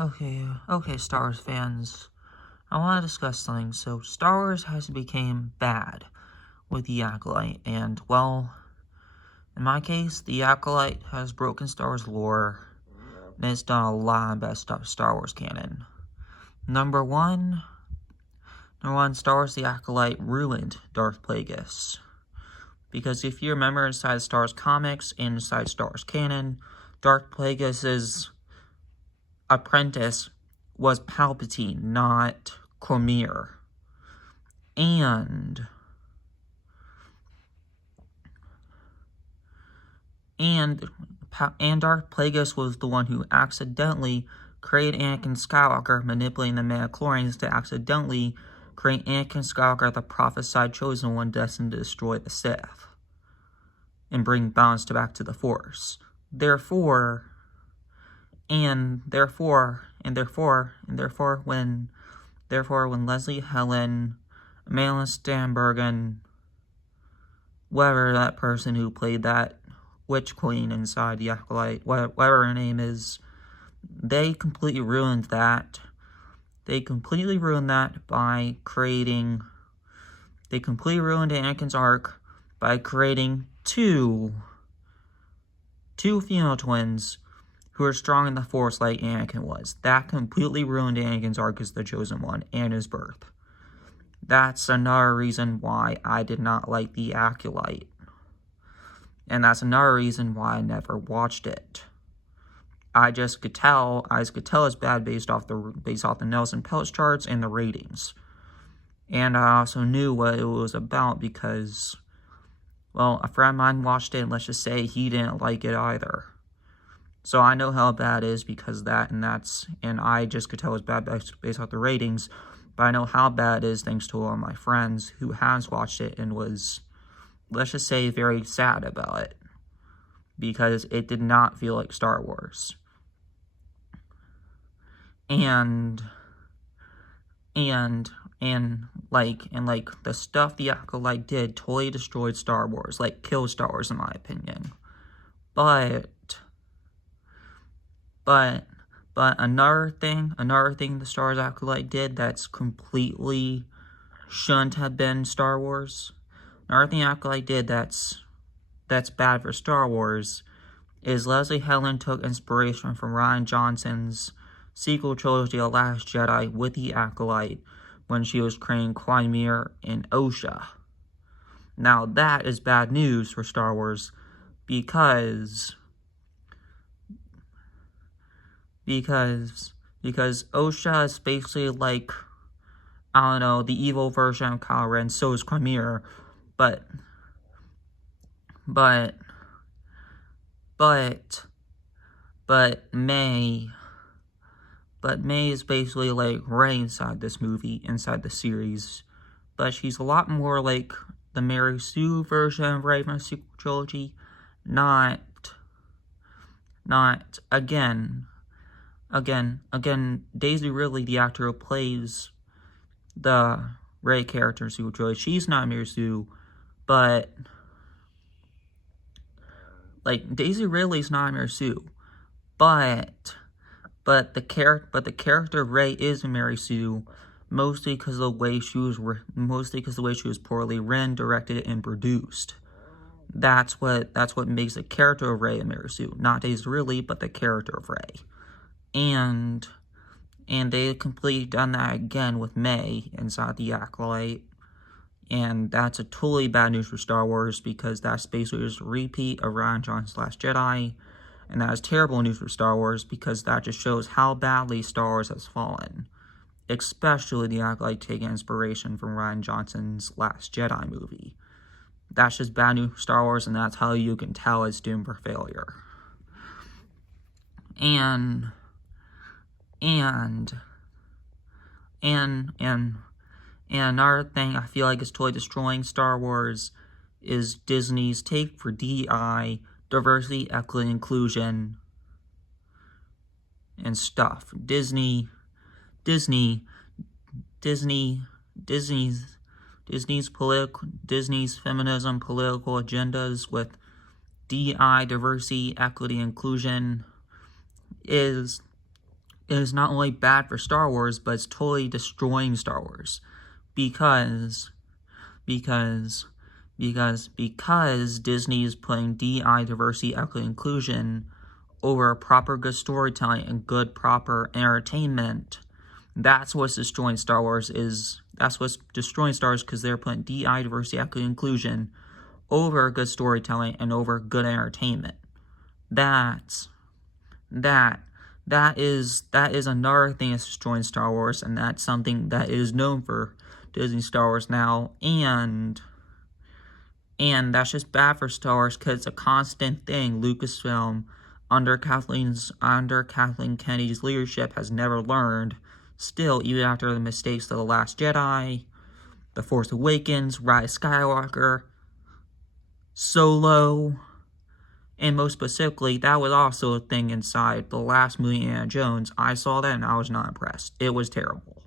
Okay, Star Wars fans. I want to discuss something. So, Star Wars has become bad with the Acolyte, and, well, in my case, the Acolyte has broken Star Wars lore, and it's done a lot of bad stuff Star Wars canon. Number one, Star Wars The Acolyte ruined Darth Plagueis. Because if you remember, inside Star Wars comics and inside Star Wars canon, Darth Plagueis' apprentice was Palpatine, not Cormier. And Darth Plagueis was the one who accidentally created Anakin Skywalker, manipulating the midichlorians to accidentally create Anakin Skywalker, the prophesied chosen one destined to destroy the Sith and bring balance back to the Force. Therefore, when Leslie Helen, Amanda Stanbergen, whatever that person who played that witch queen inside the Acolyte, whatever her name is, they completely ruined that. They completely ruined Anakin's arc by creating two female twins who are strong in the Force like Anakin was. That completely ruined Anakin's arc as the Chosen One and his birth. That's another reason why I did not like the Acolyte. And that's another reason why I never watched it. I could tell it's bad based off the Nelson Peltz charts and the ratings. And I also knew what it was about because, well, a friend of mine watched it, and let's just say he didn't like it either. So I know how bad it is because and I just could tell it's bad based off the ratings, but I know how bad it is thanks to one of my friends who has watched it and was, let's just say, very sad about it because it did not feel like Star Wars. And the stuff the Acolyte did totally destroyed Star Wars, like killed Star Wars in my opinion. But another thing the Star Wars Acolyte did that's completely shouldn't have been Star Wars. Another thing Acolyte did that's bad for Star Wars is Leslie Helen took inspiration from Rian Johnson's sequel trilogy, The Last Jedi, with the Acolyte when she was creating Cormier and Osha. Now that is bad news for Star Wars because Osha is basically like, I don't know, the evil version of Kylo Ren, so is Cormier, but May is basically like Rey inside this movie, inside the series, but she's a lot more like the Mary Sue version of Rey from the sequel trilogy, not again, Daisy Ridley, the actor who plays the Rey character in sequel trilogy, she's not Mary Sue, but like Daisy Ridley's not Mary Sue, but the character of Rey is Mary Sue, mostly because of the way she was poorly written, directed, and produced. That's what makes the character of Rey and Mary Sue, not Daisy Ridley, but the character of Rey. And they completely done that again with May inside the Acolyte, and that's a totally bad news for Star Wars because that's basically just a repeat of Rian Johnson's Last Jedi. And that is terrible news for Star Wars because that just shows how badly Star Wars has fallen. Especially the Acolyte taking inspiration from Rian Johnson's Last Jedi movie. That's just bad news for Star Wars, and that's how you can tell it's doomed for failure. And another thing I feel like is totally destroying Star Wars is Disney's take for DEI, diversity, equity, inclusion, and stuff. Disney's feminism political agendas with DEI, diversity, equity, inclusion is is not only bad for Star Wars, but it's totally destroying Star Wars. Because Disney is putting DI, diversity, equity, inclusion over proper good storytelling and good proper entertainment. That's what's destroying Star Wars because they're putting DI, diversity, equity, inclusion over good storytelling and over good entertainment. That is another thing that's destroying Star Wars, and that's something that is known for Disney Star Wars now, and that's just bad for Star Wars because it's a constant thing. Lucasfilm, under Kathleen Kennedy's leadership, has never learned. Still, even after the mistakes of The Last Jedi, The Force Awakens, Rise of Skywalker, Solo, and most specifically, that was also a thing inside the last movie, Indiana Jones. I saw that and I was not impressed. It was terrible.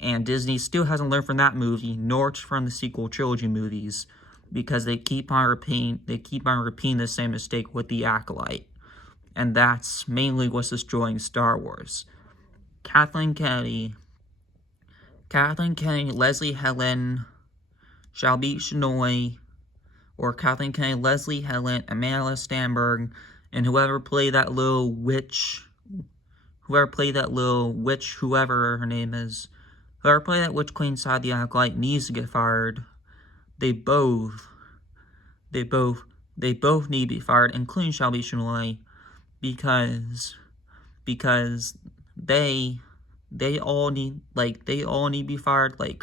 And Disney still hasn't learned from that movie, nor from the sequel trilogy movies, because they keep on repeating the same mistake with The Acolyte. And that's mainly what's destroying Star Wars. Kathleen Kennedy, Leslie Helen, Shelby Shenoy, or Kathleen Kennedy, Leslie Helen, Amanda Stenberg, and whoever played that little witch, whoever her name is, whoever played that witch queen inside The Acolyte needs to get fired. They both need to be fired, including Shelby Shenoy, because they all need to be fired. Like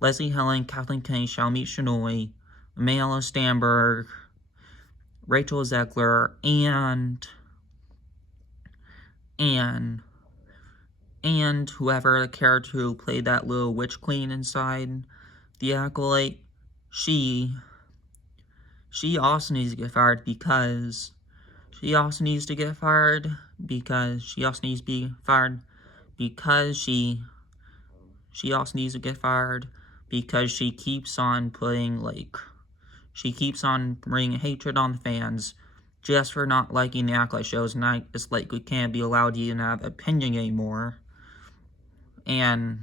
Leslie Helen, Kathleen Kennedy, Shelby Shenoy, Amanda Stenberg, Rachel Zegler, and whoever the character who played that little witch queen inside The Acolyte, she also needs to get fired because she also needs to be fired because she keeps on bringing hatred on the fans just for not liking the Acolyte shows, and it's like we can't be allowed to even have opinion anymore. And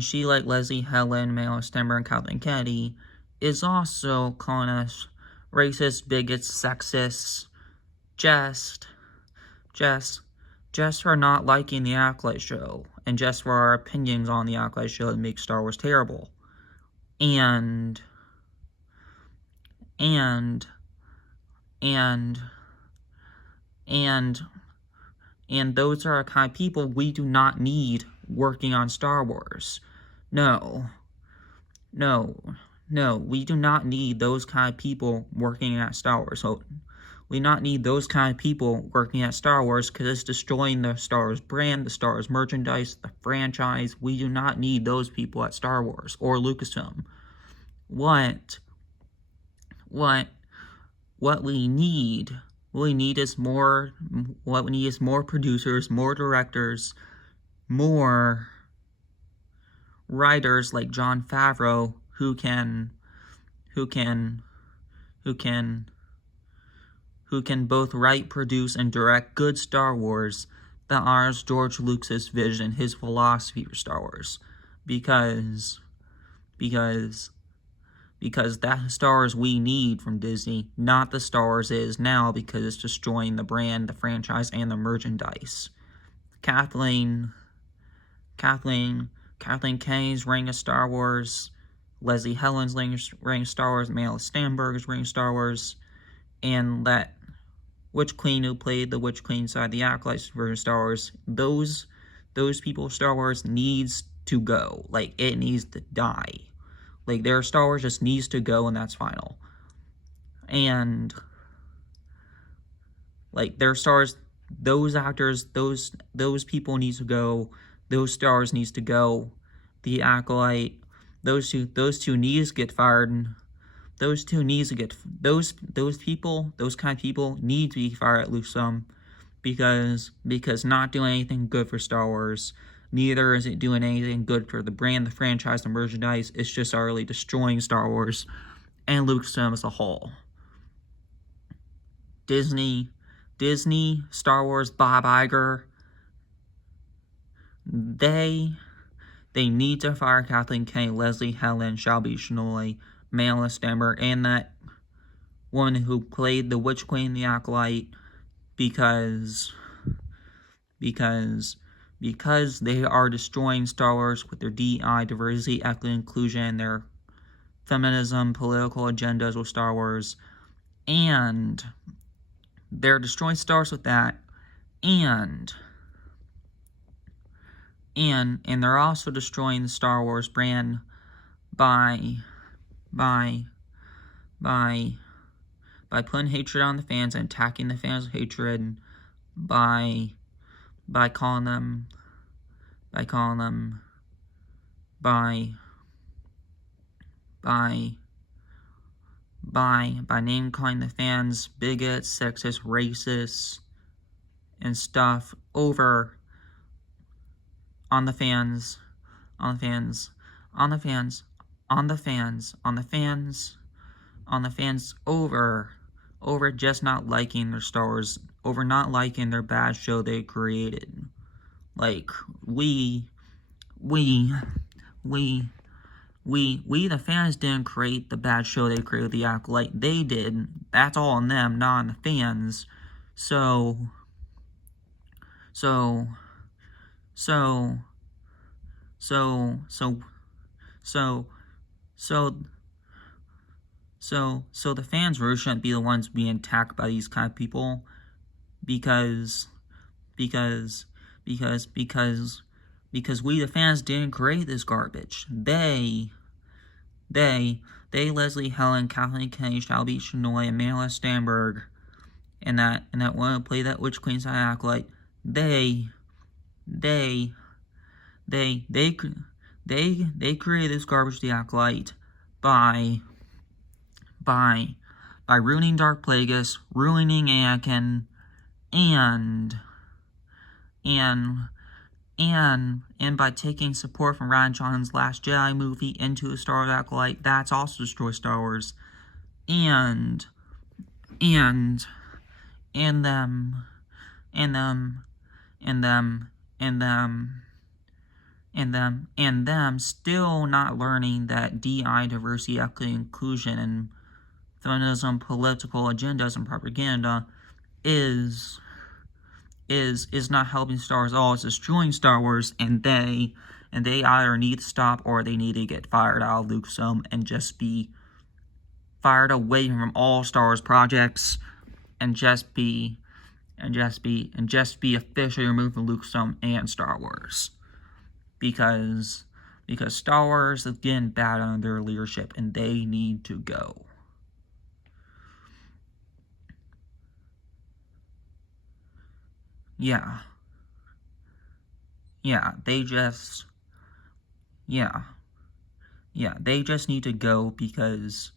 she, like Leslie Helen, Amanda Stenberg, and Kathleen Kennedy, is also calling us racist, bigots, sexists, just for not liking the Acolyte show, and just for our opinions on the Acolyte show that makes Star Wars terrible. And those are the kind of people we do not need working on Star Wars. No, we do not need those kind of people working at Star Wars. So we not need those kind of people working at Star Wars because it's destroying the Star Wars brand, the Star Wars merchandise, the franchise. We do not need those people at Star Wars or Lucasfilm. What we need is more producers, more directors, more writers like Jon Favreau who can both write, produce, and direct good Star Wars that honors George Lucas' vision, his philosophy for Star Wars. Because that Star Wars we need from Disney, not the Star Wars it is now, because it's destroying the brand, the franchise, and the merchandise. Kathleen Kennedy's reign of Star Wars, Leslie Helen's reign of Star Wars, Amanda Stenberg's reign of Star Wars, and that witch queen who played the witch queen inside the Acolyte version of Star Wars, those people, Star Wars needs to go. Like, it needs to die. Like, their Star Wars just needs to go, and that's final. And, like, their stars, those actors, those people need to go. Those Star Wars needs to go. The Acolyte, those two needs to get fired. And those kind of people need to be fired at Lucasfilm because not doing anything good for Star Wars. Neither is it doing anything good for the brand, the franchise, the merchandise. It's just utterly destroying Star Wars and Lucasfilm as a whole. Disney, Star Wars, Bob Iger, they need to fire Kathleen Kennedy, Leslie Helen, Shelby Shinoy, Maela Stammer, and that woman who played the Witch Queen, the Acolyte, because they are destroying Star Wars with their DEI, diversity, equity, inclusion, their feminism, political agendas with Star Wars, and they're destroying Star Wars with that, and they're also destroying the Star Wars brand by putting hatred on the fans and attacking the fans with hatred, by calling them name calling the fans bigots, sexist, racist, and stuff over on the fans over just not liking their Star Wars, over not liking their bad show they created. Like, we the fans didn't create the bad show they created, the Acolyte. They did. That's all on them, not on the fans. So the fans really shouldn't be the ones being attacked by these kind of people, because we the fans didn't create this garbage. They Leslie Helen, Kathleen Kennedy, Shelby Shinoy, and Maela Stamberg, and that one who played that Witch Queen's Acolyte, they created this garbage, the Acolyte, by ruining Darth Plagueis, ruining Anakin, and by taking support from Rian Johnson's Last Jedi movie into the Star Wars Acolyte. That's also destroyed Star Wars. And them still not learning that DI, diversity, equity, inclusion, and feminism, political agendas, and propaganda is not helping Star Wars at all. It's destroying Star Wars, and they either need to stop or they need to get fired out of Lucasfilm and just be fired away from all Star Wars projects, and just be officially removed from Lucasfilm and Star Wars, because Star Wars is getting bad under their leadership, and they need to go. Yeah, they just need to go, because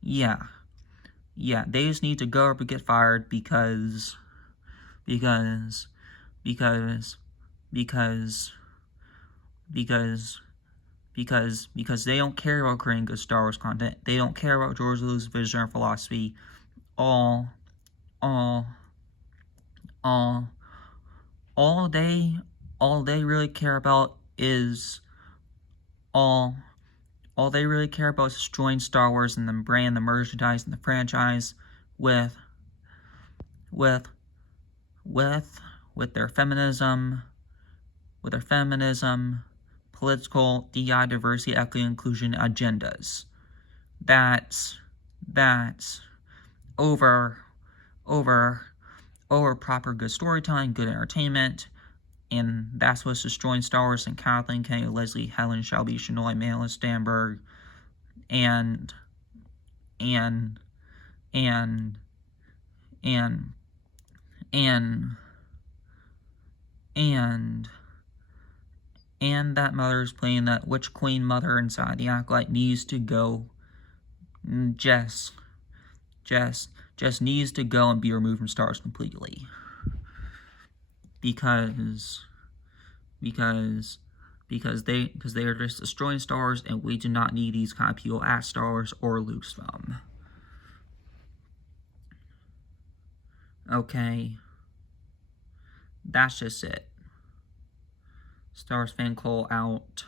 they just need to go or get fired, because they don't care about creating good Star Wars content. They don't care about George Lucas' vision or philosophy. All they really care about is destroying Star Wars and the brand, the merchandise, and the franchise with their feminism, political, DI, diversity, equity, inclusion agendas. That's over proper good storytelling, good entertainment, and that's what's destroying Star Wars. And Kathleen Kennedy, Leslie Helen, Shelby Shinoy, Maela Stamberg, and that mother's playing that Witch Queen mother inside the Acolyte needs to go. Just needs to go and be removed from Star Wars completely. Because they are just destroying Star Wars, and we do not need these kind of people at Star Wars or Lucasfilm. Okay? That's just it. Star Wars fan call out.